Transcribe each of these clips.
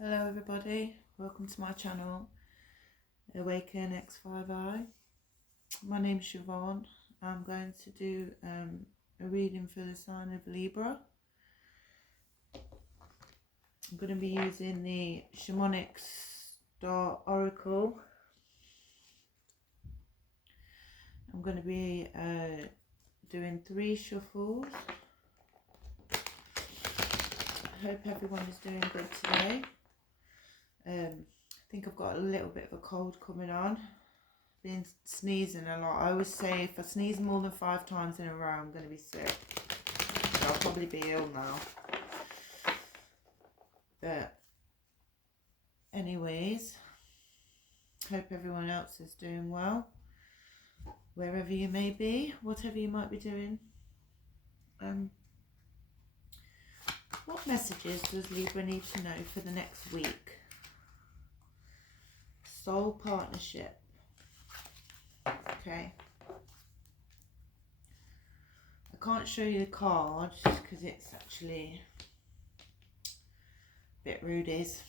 Hello everybody, welcome to my channel, Awaken X5I. My name's Siobhan. I'm going to do a reading for the sign of Libra. I'm going to be using the SHAMANIC Star Oracle. I'm going to be doing 3 shuffles. I hope everyone is doing good today. I think I've got a little bit of a cold coming on. Been sneezing a lot. I always say if I sneeze more than 5 times in a row, I'm going to be sick. So I'll probably be ill now. But anyways, hope everyone else is doing well. Wherever you may be, whatever you might be doing. What messages does Libra need to know for the next week? Soul partnership. Okay. I can't show you the cards because it's actually a bit rudies.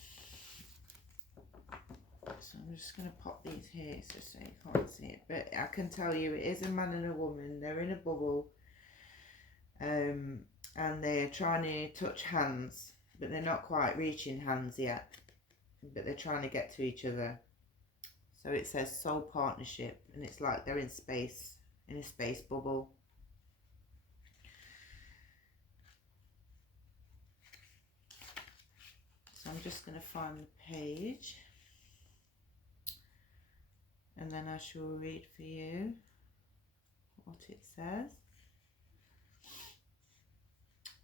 So I'm just going to pop these here so you can't see it. But I can tell you it is a man and a woman. They're in a bubble. And they're trying to touch hands. But they're not quite reaching hands yet. But they're trying to get to each other. So it says soul partnership. And it's like they're in space. In a space bubble. So I'm just going to find the page. And then I shall read for you what it says.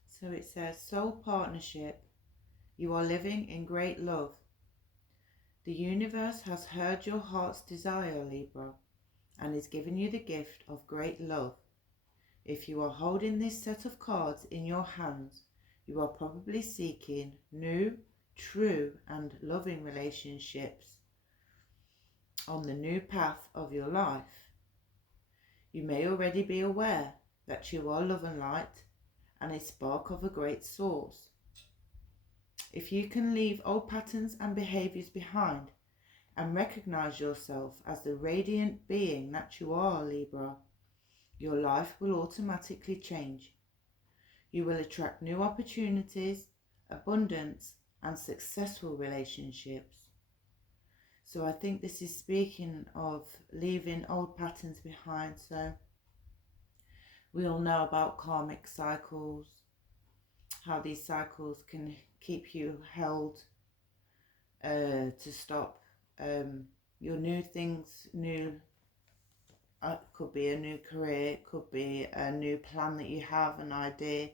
So it says, soul partnership, you are living in great love. The universe has heard your heart's desire, Libra, and is giving you the gift of great love. If you are holding this set of cards in your hands, you are probably seeking new, true and loving relationships on the new path of your life. You may already be aware that you are love and light and a spark of a great source. If you can leave old patterns and behaviors behind and recognize yourself as the radiant being that you are, Libra, your life will automatically change. You will attract new opportunities, abundance and successful relationships. So I think this is speaking of leaving old patterns behind. So we all know about karmic cycles, how these cycles can keep you held to stop your new things, could be a new career, could be a new plan that you have, an idea.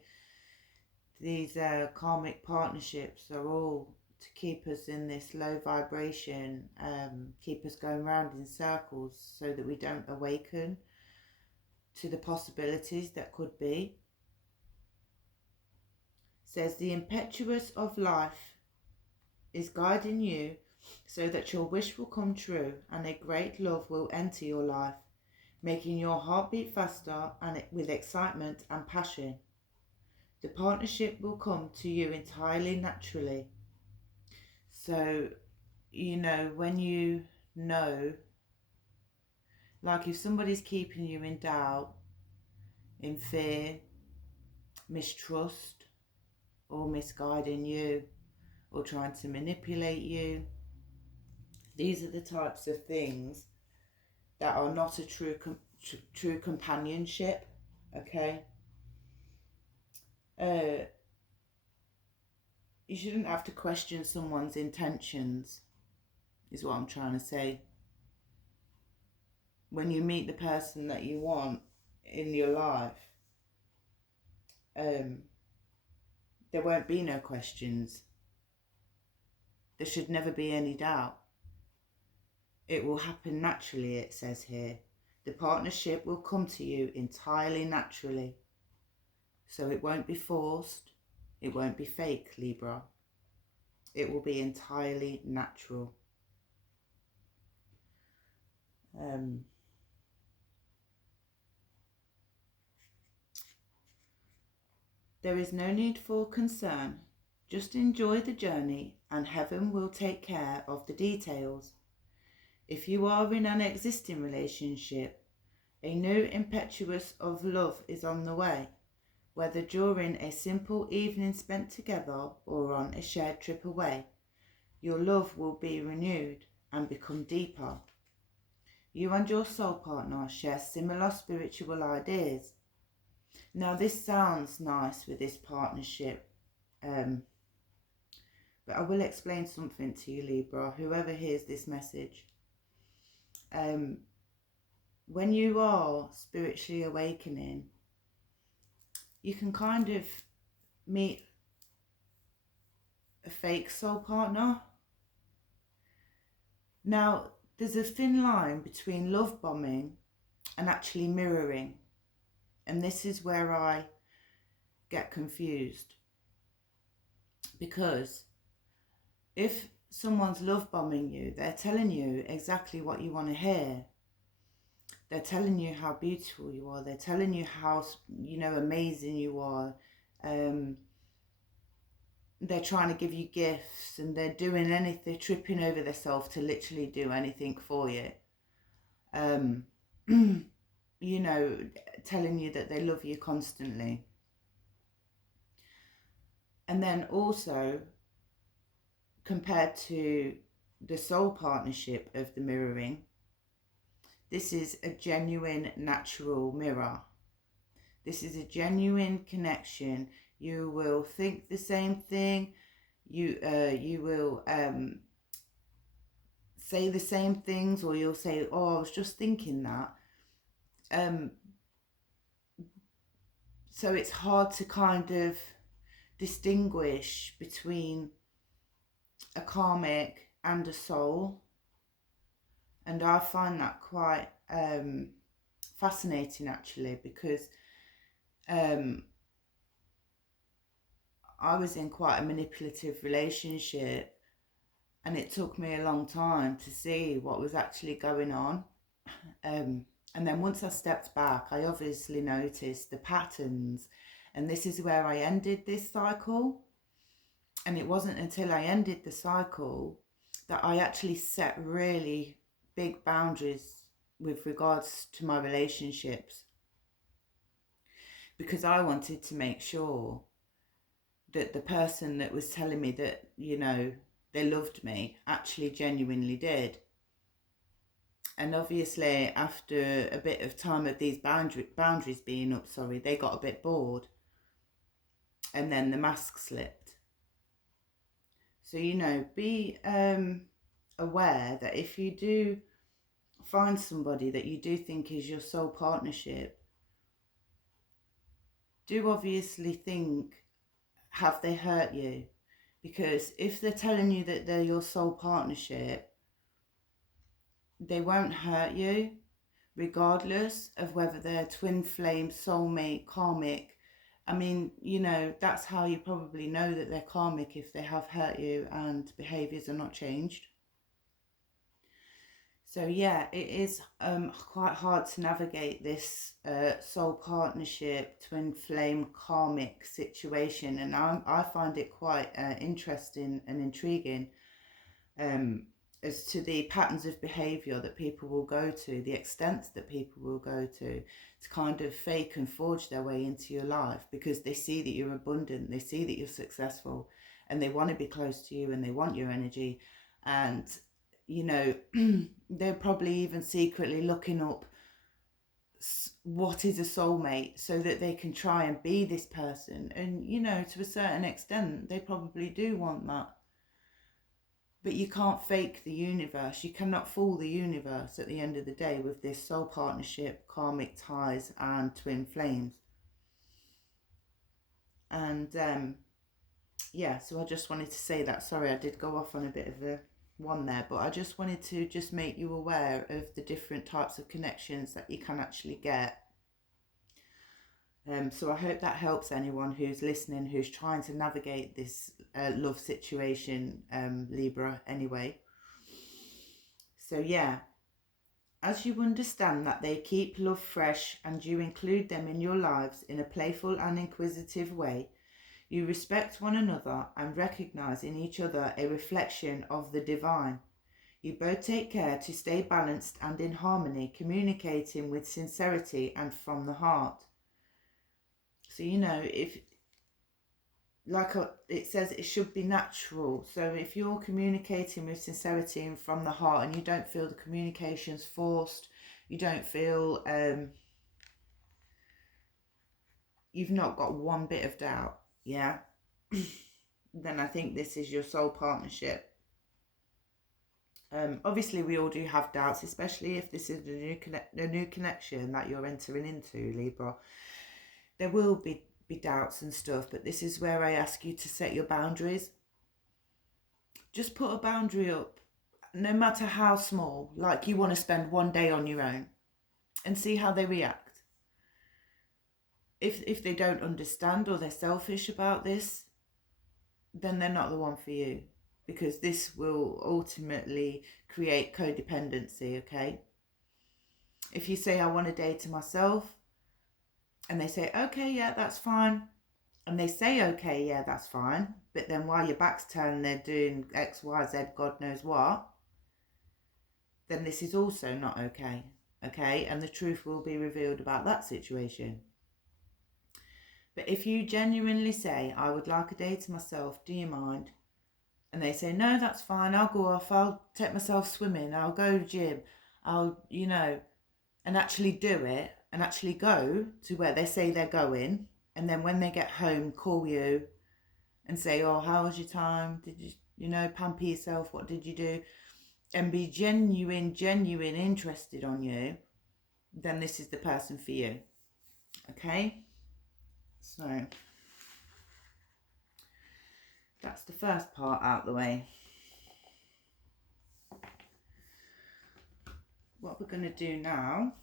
These karmic partnerships are all to keep us in this low vibration, keep us going round in circles so that we don't awaken to the possibilities that could be. It says the impetuous of life is guiding you so that your wish will come true and a great love will enter your life, making your heart beat faster and with excitement and passion. The partnership will come to you entirely naturally. So, you know, when you know, like if somebody's keeping you in doubt, in fear, mistrust, or misguiding you, or trying to manipulate you, these are the types of things that are not a true companionship, okay? You shouldn't have to question someone's intentions, is what I'm trying to say. When you meet the person that you want in your life, there won't be no questions. There should never be any doubt. It will happen naturally, it says here. The partnership will come to you entirely naturally. So it won't be forced. It won't be fake, Libra. It will be entirely natural. There is no need for concern. Just enjoy the journey and heaven will take care of the details. If you are in an existing relationship, a new impetus of love is on the way, whether during a simple evening spent together or on a shared trip away. Your love will be renewed and become deeper. You and your soul partner share similar spiritual ideas. Now this sounds nice with this partnership, but I will explain something to you, Libra, whoever hears this message. When you are spiritually awakening, you can kind of meet a fake soul partner. Now, there's a thin line between love bombing and actually mirroring. And this is where I get confused. Because if someone's love bombing you, they're telling you exactly what you want to hear. They're telling you how beautiful you are. They're telling you how, amazing you are. They're trying to give you gifts and they're doing anything, tripping over themselves to literally do anything for you. Telling you that they love you constantly. And then also, compared to the soul partnership of the mirroring, this is a genuine natural mirror. This is a genuine connection. You will think the same thing. You will say the same things, or you'll say, "Oh, I was just thinking that." So it's hard to kind of distinguish between a karmic and a soul, and I find that quite fascinating actually, because I was in quite a manipulative relationship and it took me a long time to see what was actually going on. And then once I stepped back, I obviously noticed the patterns, and this is where I ended this cycle. And it wasn't until I ended the cycle that I actually set really big boundaries with regards to my relationships, because I wanted to make sure that the person that was telling me that, they loved me actually genuinely did. And obviously after a bit of time of these boundaries being up, they got a bit bored, and then the mask slipped. So, be aware that if you do find somebody that you do think is your soul partnership, do obviously think, have they hurt you? Because if they're telling you that they're your soul partnership, they won't hurt you, regardless of whether they're twin flame, soulmate, karmic. I mean, that's how you probably know that they're karmic, if they have hurt you and behaviours are not changed. So yeah, it is quite hard to navigate this soul partnership, twin flame, karmic situation. And I find it quite interesting and intriguing as to the patterns of behaviour that people will go to, the extent that people will go to kind of fake and forge their way into your life, because they see that you're abundant, they see that you're successful, and they want to be close to you and they want your energy. And they're probably even secretly looking up what is a soulmate, so that they can try and be this person. And to a certain extent they probably do want that, but you can't fake the universe. You cannot fool the universe at the end of the day with this soul partnership, karmic ties and twin flames. And so I just wanted to say that. Sorry, I did go off on a bit of a one there, but I just wanted to just make you aware of the different types of connections that you can actually get. So I hope that helps anyone who's listening, who's trying to navigate this love situation, Libra, anyway. So yeah, as you understand that they keep love fresh and you include them in your lives in a playful and inquisitive way, You respect one another and recognize in each other a reflection of the divine. You both take care to stay balanced and in harmony, communicating with sincerity and from the heart. So, you know, if, like it says, it should be natural. So if you're communicating with sincerity and from the heart, and you don't feel the communication's forced, you don't feel you've not got one bit of doubt, yeah, then I think this is your soul partnership. Obviously we all do have doubts, especially if this is a new connection that you're entering into, Libra. There will be doubts and stuff, but this is where I ask you to set your boundaries. Just put a boundary up, no matter how small, like you want to spend one day on your own, and see how they react. If they don't understand or they're selfish about this, then they're not the one for you, because this will ultimately create codependency, okay? If you say, I want a day to myself, and they say, okay, yeah, that's fine, and they say, okay, yeah, that's fine, but then while your back's turned, they're doing X, Y, Z, God knows what, then this is also not okay, okay? And the truth will be revealed about that situation. But if you genuinely say, I would like a day to myself, do you mind? And they say, no, that's fine, I'll go off, I'll take myself swimming, I'll go to the gym, I'll, you know, and actually do it, and actually go to where they say they're going, and then when they get home, call you and say, oh, how was your time? Did you, you know, pamper yourself? What did you do? And be genuine interested on you, then this is the person for you. Okay? So that's the first part out the way. What we're going to do now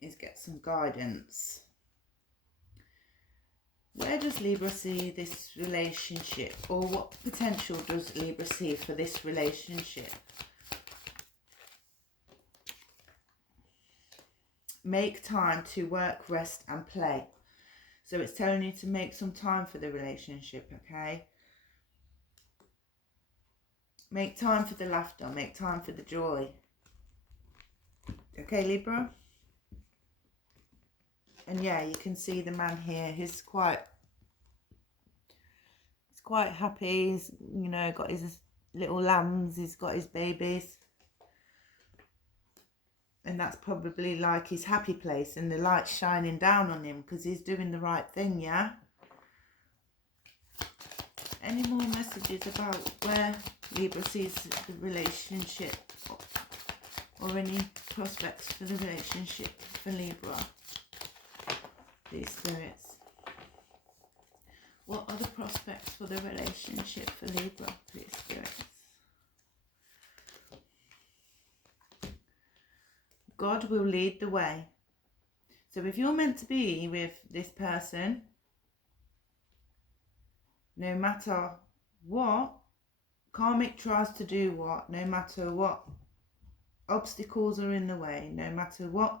is get some guidance. Where does Libra see this relationship, or what potential does Libra see for this relationship? Make time to work, rest and play. So it's telling you to make some time for the relationship, okay? Make time for the laughter, make time for the joy. Okay, Libra? And yeah, you can see the man here, he's quite happy. He's, you know, got his little lambs, he's got his babies. And that's probably like his happy place, and the light's shining down on him because he's doing the right thing, yeah? Any more messages about where Libra sees the relationship, or any prospects for the relationship for Libra? These spirits. What are the prospects for the relationship for Libra, please, spirits? God will lead the way. So if you're meant to be with this person, no matter what karmic tries to do what, no matter what obstacles are in the way, no matter what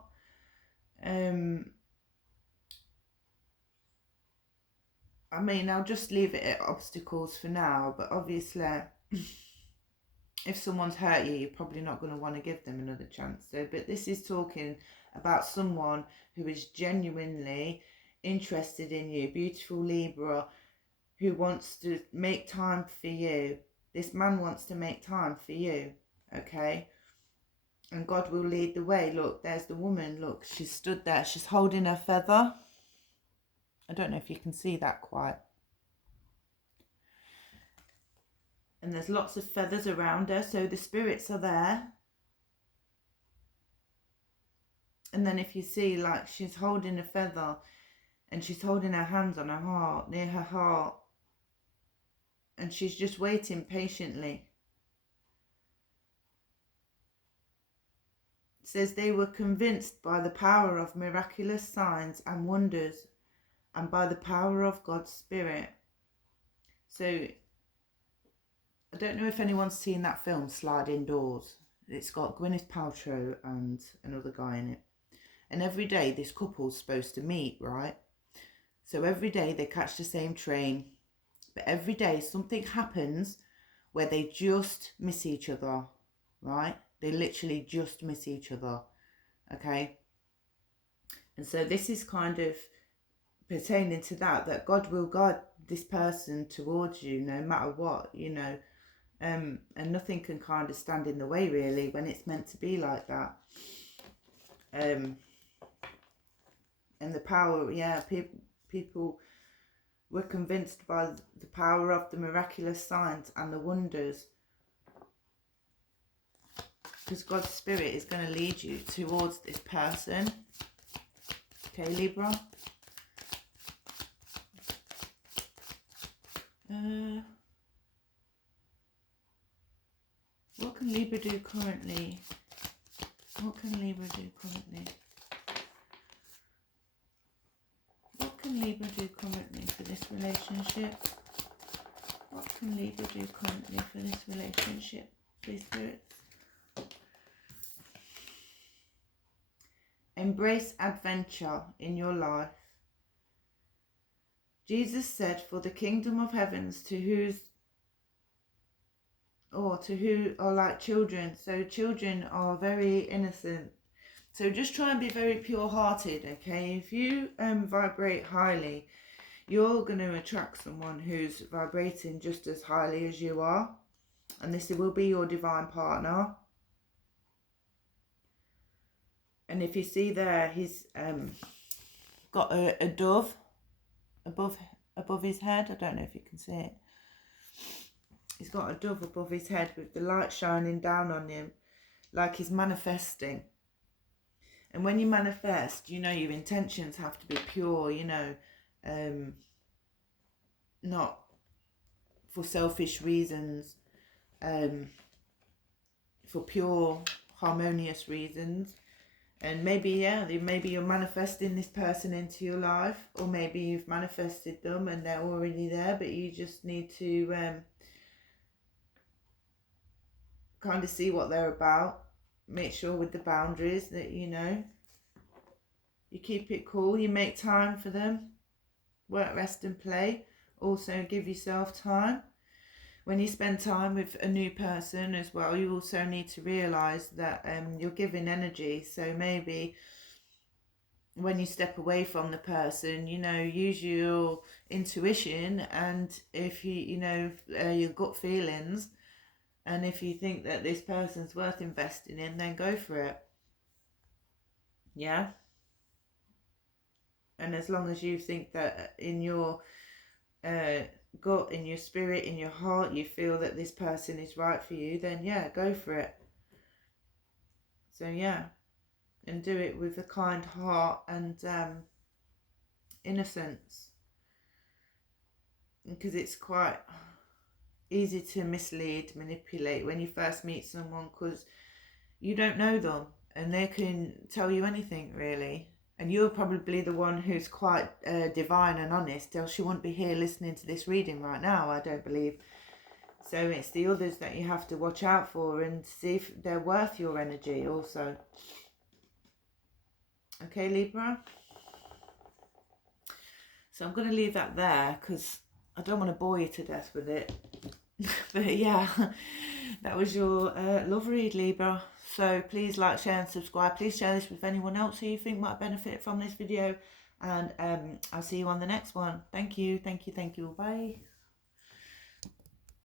I mean, I'll just leave it at obstacles for now, but obviously if someone's hurt you, you're probably not going to want to give them another chance. So, but this is talking about someone who is genuinely interested in you, beautiful Libra, who wants to make time for you. This man wants to make time for you, okay? And God will lead the way. Look, there's the woman. Look, she's stood there. She's holding her feather. I don't know if you can see that quite. And there's lots of feathers around her, so the spirits are there. And then if you see, like, she's holding a feather and she's holding her hands on her heart, near her heart. And she's just waiting patiently. It says they were convinced by the power of miraculous signs and wonders and by the power of God's Spirit. So, I don't know if anyone's seen that film, Sliding Doors. It's got Gwyneth Paltrow and another guy in it. And every day this couple's supposed to meet, right? So every day they catch the same train, but every day something happens where they just miss each other, right? They literally just miss each other, okay? And so this is kind of pertaining to that God will guide this person towards you no matter what, you know, and nothing can kind of stand in the way really when it's meant to be like that. And the power, yeah, people were convinced by the power of the miraculous signs and the wonders, because God's Spirit is going to lead you towards this person. Okay, Libra. What can Libra do currently? What can Libra do currently? What can Libra do currently for this relationship? What can Libra do currently for this relationship, please, spirits? Embrace adventure in your life. Jesus said, for the kingdom of heavens who are like children. So children are very innocent. So just try and be very pure-hearted, okay? If you vibrate highly, you're going to attract someone who's vibrating just as highly as you are. And this will be your divine partner. And if you see there, he's got a dove above his head. I don't know if you can see it. He's got a dove above his head with the light shining down on him, like he's manifesting. And when you manifest, you know, your intentions have to be pure, you know, not for selfish reasons, for pure, harmonious reasons. And maybe, yeah, maybe you're manifesting this person into your life, or maybe you've manifested them and they're already there, but you just need to kind of see what they're about. Make sure with the boundaries that, you know, you keep it cool, you make time for them, work, rest and play. Also give yourself time. When you spend time with a new person as well, you also need to realise that you're giving energy. So maybe when you step away from the person, you know, use your intuition, and if you know, your gut feelings, and if you think that this person's worth investing in, then go for it. Yeah? And as long as you think that in your gut, in your spirit, in your heart, you feel that this person is right for you, then yeah, go for it. So yeah, and do it with a kind heart and innocence, because it's quite easy to mislead, manipulate when you first meet someone, because you don't know them and they can tell you anything really. And you're probably the one who's quite divine and honest, else you wouldn't be here listening to this reading right now, I don't believe. So it's the others that you have to watch out for and see if they're worth your energy also. Okay, Libra? So I'm going to leave that there because I don't want to bore you to death with it. But yeah, that was your love read, Libra. So please like, share and subscribe. Please share this with anyone else who you think might benefit from this video. And I'll see you on the next one. Thank you. Thank you. Thank you. Bye.